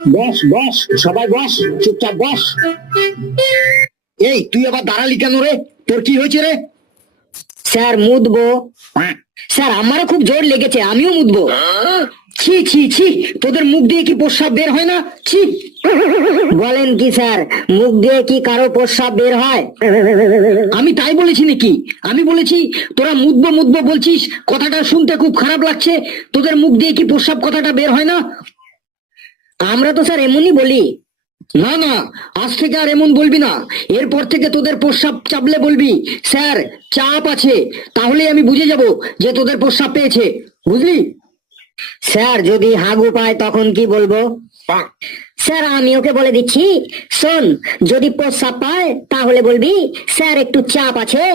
বস বস, সবাই বস, চুপচাপ বস। এই তুই আবার দাঁড়ালি কেন রে? তোর কি হয়েছে রে? স্যার মুতবো। স্যার আমারও খুব জোর লেগেছে, আমিও মুতবো। ছি ছি ছি, তোদের মুখ দিয়ে কি প্রস্রাব বের হয় না? ছি। বলেন কি স্যার, মুখ দিয়ে কি কারো প্রস্রাব বের হয়? আমি তাই বলেছি নাকি? আমি বলেছি তোরা মুতবো মুতবো বলছিস, কথাটা শুনতে খুব খারাপ লাগছে। তোদের মুখ দিয়ে কি প্রস্রাব কথাটা বের হয় না? আমরা তো স্যার এমনই বলি। না না, আজ থেকে আর এমন বলবি না। এরপর থেকে তোদের প্রস্রাব চাপলে বলবি স্যার চাপ আছে, তাহলে আমি বুঝে যাব যে তোদের প্রস্রাব পেয়েছে, বুঝলি? স্যার যদি হাগু পায় তখন কি বলবো? স্যার আমি ওকে বলে দিচ্ছি, শোন, যদি প্রস্রাব পায় তাহলে বলবি স্যার একটু চাপ আছে,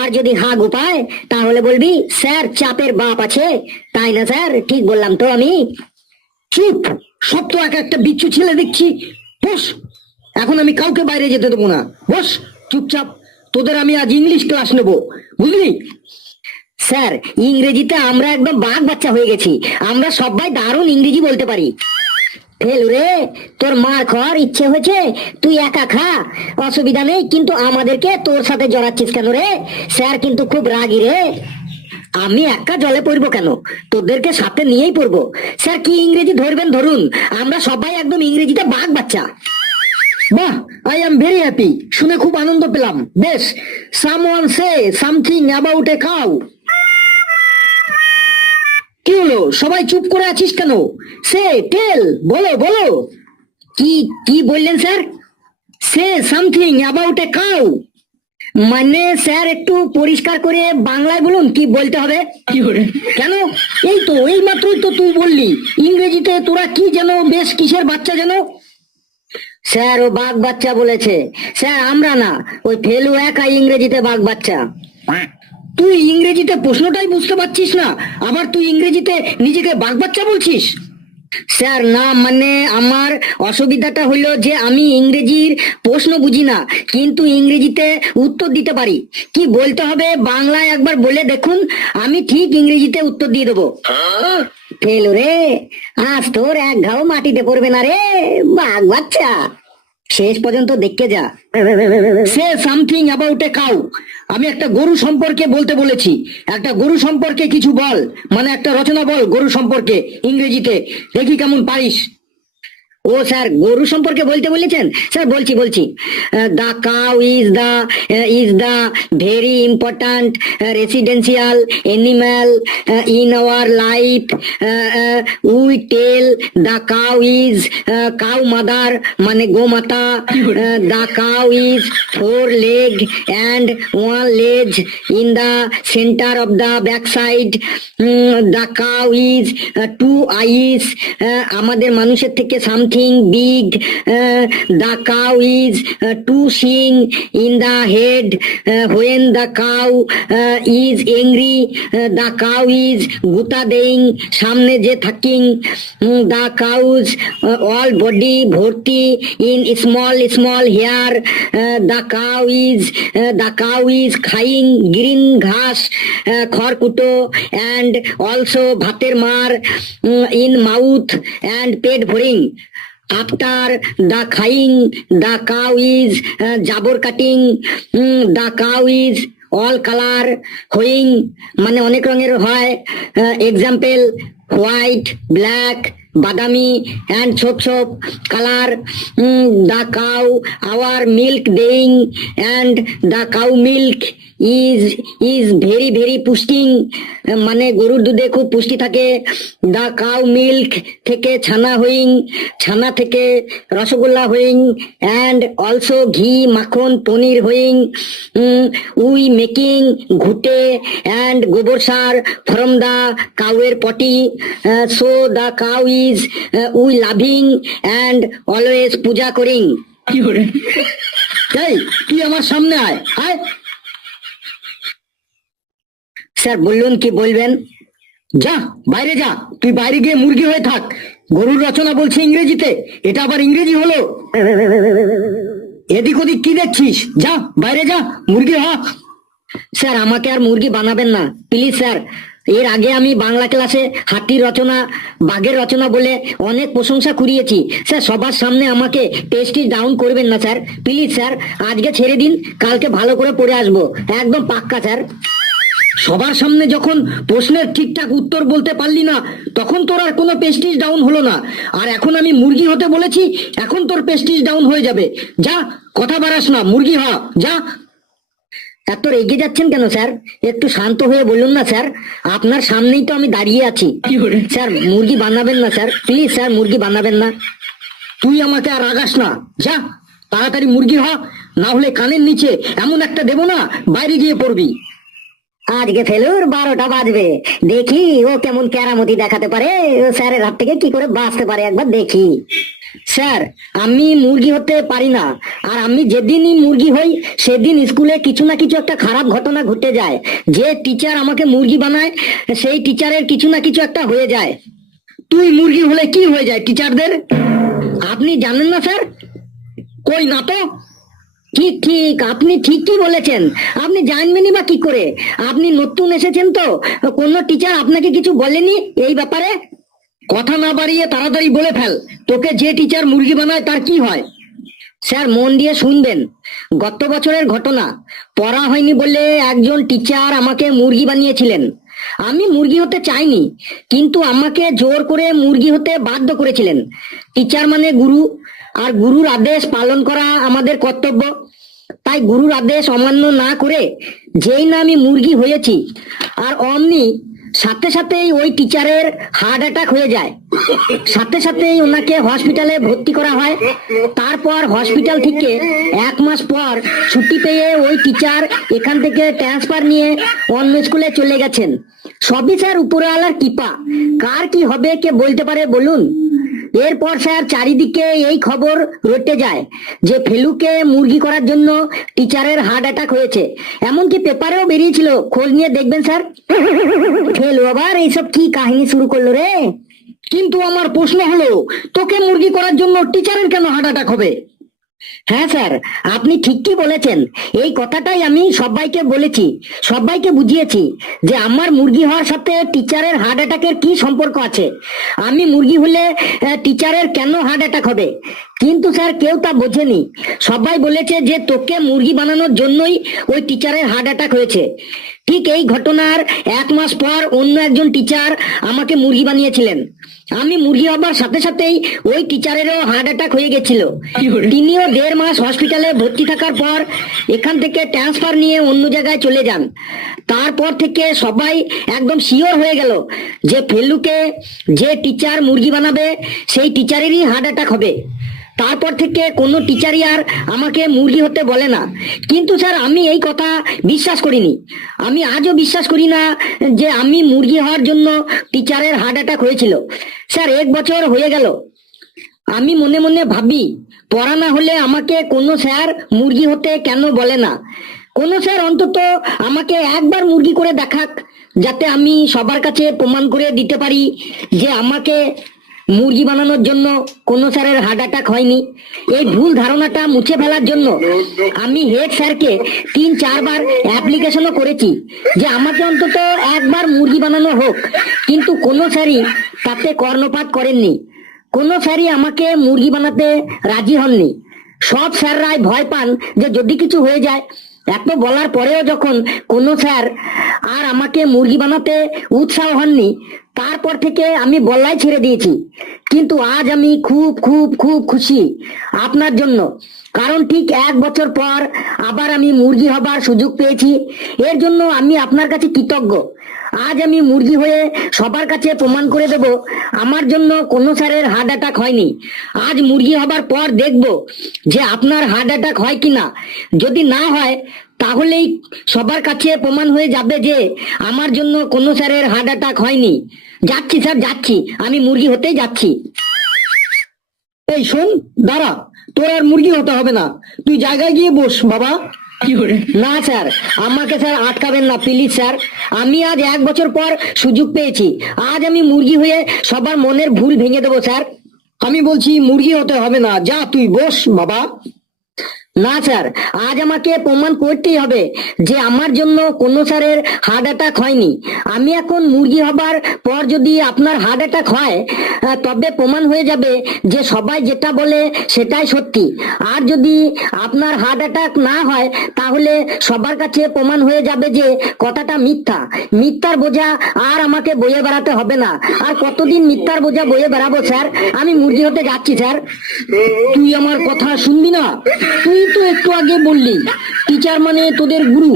আর যদি হাগু পায় তাহলে বলবি স্যার চাপের বাপ আছে। তাই না স্যার? ঠিক বললাম তো আমি? চুপ! সব তো এক একটা বিচ্ছু ছেলে দেখছি। বস, এখন আমি কাউকে বাইরে যেতে দেবো না। বস চুপচাপ। তোদের আমি আজ ইংলিশ ক্লাস নেব, বুঝলি? স্যার ইংরেজিতে আমরা একদম বাঘ বাচ্চা হয়ে গেছি, আমরা সবাই দারুণ ইংরেজি বলতে পারি। ফেলু রে, তোর মার খাওয়ার ইচ্ছে হয়েছে, তুই একা খা, অসুবিধা নেই, কিন্তু আমাদেরকে তোর সাথে জড়াচ্ছিস কেন রে? স্যার কিন্তু খুব রাগী রে। আমি একা জলে পড়বো কেন? তোদেরকে সাথে নিয়েই পড়বো। স্যার কি ইংরেজি ধরবেন ধরুন, আমরা সবাই একদম ইংরেজিতে বাঘ বাচ্চা। বাহ, আই এম ভেরি হ্যাপি, শুনে খুব আনন্দ পেলাম। বেশ, someone say something about a cow. কি হলো, সবাই চুপ করে আছিস কেন? সে টেল, বলো বলো। কি কি বললেন sir? Say something about a cow. মানে স্যার একটু পরিষ্কার করে বাংলায় বলুন, কি বলতে হবে? কেন? এই তো এই মাত্রই তো তুই বললি ইংরেজিতে তোরা কি যেন বেশ কিসের বাচ্চা যেন। স্যার ও বাঘ বাচ্চা বলেছে। স্যার আমরা না, ওই ফেলু একা ইংরেজিতে বাঘ বাচ্চা। তুই ইংরেজিতে প্রশ্নটাই বুঝতে পারছিস না, আবার তুই ইংরেজিতে নিজেকে বাঘ বাচ্চা বলছিস? স্যার না, মানে আমার অসুবিধাটা হইলো যে আমি ইংরেজির প্রশ্ন বুঝি না, কিন্তু ইংরেজিতে উত্তর দিতে পারি। কি বলতে হবে বাংলায় একবার বলে দেখুন, আমি ঠিক ইংরেজিতে উত্তর দিয়ে দেবো। ফেলু রে, আজ তোর এক ঘাও মাটিতে পড়বে না রে, বাঘ বাচ্চা। শেষ পর্যন্ত দেখতে যা। Say something about a cow, আমি একটা গরু সম্পর্কে বলতে বলেছি। একটা গরু সম্পর্কে কিছু বল, মানে একটা রচনা বল গরু সম্পর্কে ইংরেজিতে, দেখি কেমন পারিস। ও স্যার গরু সম্পর্কে বলতে বলেছেন? স্যার বলছি বলছি। The cow is the very important residential animal in our life. We tell the cow is cow mother, মানে গোমাতা। The cow is four leg and one লেজ in the center of the back side. The cow is two eyes, আমাদের মানুষের থেকে something big. The cow is two seeing in the head. When the cow is angry, the cow is guta deying, সামনে যে থাকিং। The cows all body ভর্তি in small small hair. The cow is খাইং green ঘাস, খড়কুটো, and also ভাতের মার in mouth and পেট ভরিং। After the খাইং, the cow is জাবর কাটিং। The cow is all color হইং, মানে অনেক রঙের হয়। এক্সাম্পল হোয়াইট, ব্ল্যাক, বাদামি অ্যান্ড ছোপ ছোপ colour. The cow our milk দেইং, and the cow milk is very very পুষ্টিং, মানে গরুর দুধে খুব পুষ্টি থাকে। দ্য কাউ মিল্ক থেকে ছানা হইং, ছানা থেকে রসগোল্লা হইং, অ্যান্ড অলসো ঘি, মাখন, পনির হইং। উই মেকিং ঘুটে অ্যান্ড গোবর সার ফ্রম দ্য কাউয়ের potty. So the cow is we loving and always puja করিং। এই তুই আমার সামনে আয়, আয়। স্যার বলুন কি বলবেন? যা বাইরে যা, তুই বাইরে গিয়ে মুরগি হয়ে থাক। গরুর রচনা বলছে ইংরেজিতে, এটা আবার ইংরেজি হলো? এদিক ওদিক কি দেখছিস? যা বাইরে যা, মুরগি হ। স্যার আমাকে আর মুরগি বানাবেন না প্লিজ স্যার, এর আগে আমি বাংলা ক্লাসে হাতির রচনা, বাঘের রচনা বলে অনেক প্রশংসা কুড়িয়েছি স্যার। সবার সামনে আমাকে প্রেস্টিজ ডাউন করবেন না স্যার, প্লিজ স্যার। আজকে ছেড়ে দিন, কালকে ভালো করে পড়ে আসবো, একদম পাক্কা স্যার। সবার সামনে যখন প্রশ্নের ঠিকঠাক উত্তর বলতে পারলি না, তখন তোর আর কোনো প্রেস্টিজ ডাউন হলো না। আর এখন আমি মুরগি হতে বলেছি, এখন তোর প্রেস্টিজ ডাউন হয়ে যাবে। যা, কথা বাড়াস না, মুরগি হ, যা। এত রেগে যাচ্ছেন কেন স্যার? একটু শান্ত হয়ে বলুন না স্যার, আপনার সামনেই তো আমি দাঁড়িয়ে আছি। স্যার মুরগি বানাবেন না স্যার, প্লিজ স্যার, মুরগি বানাবেন না। তুই আমাকে আর রাগাস না, যা তাড়াতাড়ি মুরগি হ, না হলে কানের নিচে এমন একটা দেবো না, বাইরে গিয়ে পড়বি। আজকে ফেলুর 12টা বাজবে, দেখি ও কেমন কেরামতি দেখাতে পারে, ও স্যারের হাত থেকে কি করে বাঁচতে পারে, একবার দেখি। স্যার আমি মুরগি হতে পারি না, আর আমি যেদিনই মুরগি হই সেদিন স্কুলে কিছু না কিছু একটা খারাপ ঘটনা ঘটে যায়। যে টিচার আমাকে মুরগি বানায় সেই টিচারের কিছু না কিছু একটা হয়ে যায়। তুই মুরগি হলে কি হয়ে যায় টিচারদের? আপনি জানেন না স্যার? কই না তো। ঠিক ঠিক, আপনি ঠিকই বলেছেন। আপনি জানবেনই বা কি করে? আপনি নতুন এসেছেন তো, কোনো টিচার আপনাকে কিছু বলেনি এই ব্যাপারে? কথা না বাড়িয়ে তাড়াতাড়ি বলে ফেল, তোকে যে টিচার মুরগি বানায় তার কি হয়? স্যার মন দিয়ে শুনবেন, গত বছরের ঘটনা। পড়া হয়নি বলে একজন টিচার আমাকে মুরগি বানিয়েছিলেন। আমি মুরগি হতে চাইনি, কিন্তু আমাকে জোর করে মুরগি হতে বাধ্য করেছিলেন। টিচার মানে গুরু, আর গুরুর আদেশ পালন করা আমাদের কর্তব্য। তাই গুরুর আদেশ অমান্য না করে যেই না আমি মুরগি হয়েছি, আর অমনি সাথে সাথেই ওই টিচারের হার্ট অ্যাটাক হয়ে যায়। সাথে সাথেই ওনাকে হসপিটালে ভর্তি করা হয়। তারপর হসপিটাল থেকে 1 মাস পর ছুটি পেয়ে ওই টিচার এখান থেকে ট্রান্সফার নিয়ে অন্য স্কুলে চলে গেছেন। সবই স্যার উপরওয়ালার কৃপা। কার কি হবে কে বলতে পারে বলুন? এরপর স্যার চারিদিকে এই খবর রটে যায় যে ফেলুকে মুরগি করার জন্য টিচারের হার্ট অ্যাটাক হয়েছে। এমনকি পেপারেও বেরিয়েছিল, খোঁজ নিয়ে দেখবেন স্যার। ফেলু আবার এইসব কি কাহিনী শুরু করলো রে? কিন্তু আমার প্রশ্ন হলো, তোকে মুরগি করার জন্য টিচারের কেন হার্ট অ্যাটাক হবে? হ্যাঁ স্যার, আপনি ঠিকই বলেছেন। এই কথাটাই আমি সবাইকে বলেছি, সবাইকে বুঝিয়েছি যে আমার মুরগি হওয়ার সাথে টিচারের হার্ট অ্যাটাকের কি সম্পর্ক আছে। আমি মুরগি হলে টিচারের কেন হার্ট অ্যাটাক হবে? কিন্তু স্যার কেউ তা বোঝেনি। সবাই বলেছে যে তোকে মুরগি বানানোর জন্যই ওই টিচারের হার্ট অ্যাটাক হয়েছে। ঠিক এই ঘটনার 1 মাস পর অন্য একজন টিচার আমাকে মুরগি বানিয়েছিলেন। আমি মুরগি হবার সাথে সাথেই ওই টিচারেরও হার্ট অ্যাটাক হয়ে গেছিল। তিনিও 1.5 মাস হসপিটালে ভর্তি থাকার পর এখান থেকে ট্রান্সফার নিয়ে অন্য জায়গায় চলে যান। তারপর থেকে সবাই একদম শিওর হয়ে গেল যে ফেলুকে যে টিচার মুরগি বানাবে সেই টিচারেরই হার্ট অ্যাটাক হবে। তারপর থেকে কোনো টিচারই আর আমাকে মুরগি হতে বলে না। কিন্তু স্যার আমি এই কথা বিশ্বাস করিনি। আমি আজও বিশ্বাস করি না যে আমি মুরগি হওয়ার জন্য টিচারের হার্ট অ্যাটাক হয়েছিল। স্যার 1 বছর হয়ে গেল, আমি মনে মনে ভাবি পড়া না হলে আমাকে কোনো স্যার মুরগি হতে কেন বলে না। কোনো স্যার অন্তত আমাকে একবার মুরগি করে দেখাক, যাতে আমি সবার কাছে প্রমাণ করে দিতে পারি যে আমাকে মুরগি বানানোর জন্য কোনো স্যারের হার্ট অ্যাটাক হয়নি। এই ভুল ধারণাটা মুছে ফেলার জন্য আমি হেড স্যারকে 3-4 বার অ্যাপ্লিকেশনও করেছি যে আমাকে অন্তত একবার মুরগি বানানো হোক, কিন্তু কোনো স্যারই তাতে কর্ণপাত করেননি। কোনো স্যারই আমাকে মুরগি বানাতে রাজি হননি। সব স্যাররাই ভয় পান যে যদি কিছু হয়ে যায়। এত বলার পরেও যখন কোনো স্যার আর আমাকে মুরগি বানাতে উৎসাহ হননি, তারপর থেকে আমি বলাই ছেড়ে দিয়েছি। কিন্তু আজ আমি খুব খুব খুব খুশি আপনার জন্য, কারণ ঠিক 1 বছর পর আবার আমি মুরগি হবার সুযোগ পেয়েছি। এর জন্য আমি আপনার কাছে কৃতজ্ঞ। আজ আমি মুরগি হয়ে সবার কাছে প্রমাণ করে দেব আমার জন্য কোনো স্যারের হার্ট অ্যাটাক হয়নি। আজ মুরগি হবার পর দেখব যে আপনার হার্ট অ্যাটাক হয় কিনা। যদি না হয় তাহলেই সবার কাছে প্রমাণ হয়ে যাবে যে আমার জন্য কোনো স্যারের হার্ট অ্যাটাক হয়নি। যাচ্ছি স্যার, যাচ্ছি, আমি মুরগি হতেই যাচ্ছি। এই শোন, দাঁড়া, তোর আর মুরগি হতে হবে না, তুই জায়গায় গিয়ে বস বাবা। না স্যার, আমাকে স্যার আটকাবেন না প্লিজ স্যার। আমি আজ 1 বছর পর সুযোগ পেয়েছি। আজ আমি মুরগি হয়ে সবার মনের ভুল ভেঙে দেবো স্যার। আমি বলছি মুরগি হতে হবে না, যা তুই বস বাবা। না স্যার, আজ আমাকে প্রমাণ করতেই হবে যে আমার জন্য কোনো স্যারের হার্ট অ্যাটাক হয়নি। আমি এখন মুরগি হবার পর যদি আপনার হার্ট অ্যাটাক হয়, তবে প্রমাণ হয়ে যাবে যে সবাই যেটা বলে সেটাই সত্যি। আর যদি আপনার হার্ট অ্যাটাক না হয় তাহলে সবার কাছে প্রমাণ হয়ে যাবে যে কথাটা মিথ্যা। মিথ্যার বোঝা আর আমাকে বয়ে বেড়াতে হবে না। আর কতদিন মিথ্যার বোঝা বয়ে বেড়াবো স্যার? আমি মুরগি হতে যাচ্ছি স্যার। তুই আমার কথা শুনবি না? তুই তো একটু আগে বললি টিচার মানে তোদের গুরু,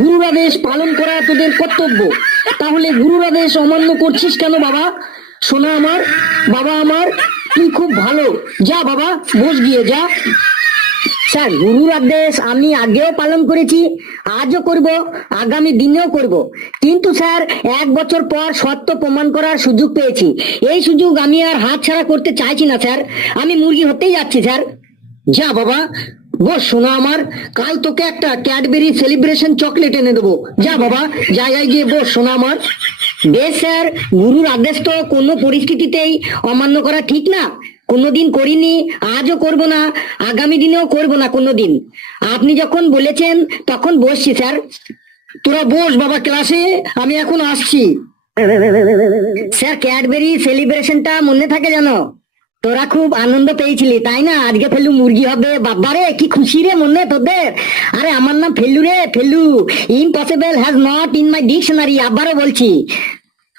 গুরুর আদেশ পালন করা তোদের কর্তব্য। তাহলে গুরুর আদেশ অমান্য করছিস কেন বাবা? শোনা আমার, বাবা আমার, তুই খুব ভালো। যা বাবা, বস গিয়ে যা। স্যার, গুরুর আদেশ আমি আগেও পালন করেছি, আজও করব, আগামী দিনেও করব। কিন্তু স্যার, 1 বছর পর সত্য প্রমাণ করার সুযোগ পেয়েছি। এই সুযোগ আমি আর হাতছাড়া করতে চাইছি না স্যার। আমি মুরগি হতেই যাচ্ছি স্যার। যা বাবা, বস শোনা আমার, কাল তোকে একটা ক্যাডবেরি সেলিব্রেশন চকলেট এনে দেবো। যা বাবা, জায়গায় গিয়ে বস শোনা আমার। বেশ স্যার, গুরুর আদেশ তো কোনো পরিস্থিতিতেই অমান্য করা ঠিক না। কোনোদিন করিনি, আজও করব না, আগামী দিনেও করব না কোনোদিন। আপনি যখন বলেছেন তখন বসছি স্যার। তোরা বস বাবা ক্লাসে, আমি এখন আসছি। স্যার, ক্যাডবেরি সেলিব্রেশনটা মনে থাকে জানো? তোরা খুব আনন্দ পেয়েছিলি তাই না? আজকে ফেলু মুরগি হবে, বাবারে কি খুশি রে মনে তোদের। আরে আমার নাম ফেলু রে, Felu. Impossible has not in my dictionary. আবারও বলছি।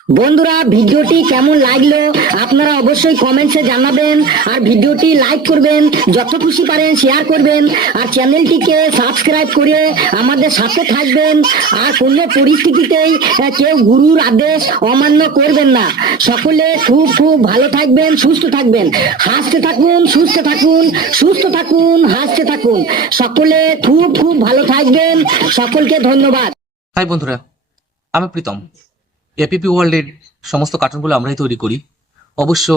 বন্ধুরা, ভিডিওটি কেমন লাগলো আপনারা অবশ্যই কমেন্টসে জানাবেন। আর ভিডিওটি লাইক করবেন, যত খুশি পারেন শেয়ার করবেন। আর চ্যানেলটিকে সাবস্ক্রাইব করে আমাদের সাথে থাকবেন। আর কোনো পরিস্থিতিতেই কেউ গুরুর আদেশ অমান্য করবেন না। সকলে খুব খুব ভালো থাকবেন, সুস্থ থাকবেন। হাসতে থাকুন, সুস্থ থাকুন, সুস্থ থাকুন, হাসতে থাকুন। সকলে খুব খুব ভালো থাকবেন। সকলকে ধন্যবাদ। হাই বন্ধুরা, আমি প্রীতম। এপিপি ওয়ার্ল্ডের সমস্ত কার্টুনগুলো আমরাই তৈরি করি। অবশ্য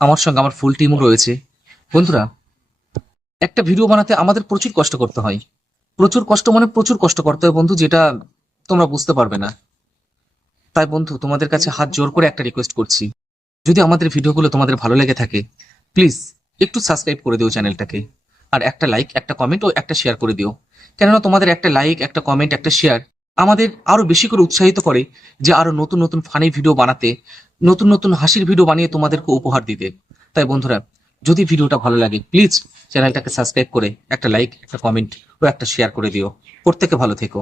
আমার সঙ্গে আমার ফুল টিমও রয়েছে। বন্ধুরা, একটা ভিডিও বানাতে আমাদের প্রচুর কষ্ট করতে হয়। প্রচুর কষ্ট মানে প্রচুর কষ্ট করতে হয় বন্ধু, যেটা তোমরা বুঝতে পারবে না। তাই বন্ধু, তোমাদের কাছে হাত জোর করে একটা রিকোয়েস্ট করছি, যদি আমাদের ভিডিওগুলো তোমাদের ভালো লেগে থাকে প্লিজ একটু সাবস্ক্রাইব করে দিও চ্যানেলটাকে। আর একটা লাইক, একটা কমেন্ট ও একটা শেয়ার করে দিও। কেননা তোমাদের একটা লাইক, একটা কমেন্ট, একটা শেয়ার আমাদের আরো বেশি করে উৎসাহিত করে যে আরো নতুন নতুন ফানি ভিডিও বানাতে, নতুন নতুন হাসির ভিডিও বানিয়ে তোমাদেরকে উপহার দিতে। তাই বন্ধুরা, যদি ভিডিওটা ভালো লাগে প্লিজ চ্যানেলটাকে সাবস্ক্রাইব করে একটা লাইক, একটা কমেন্ট ও একটা শেয়ার করে দিও। প্রত্যেকে ভালো থেকো।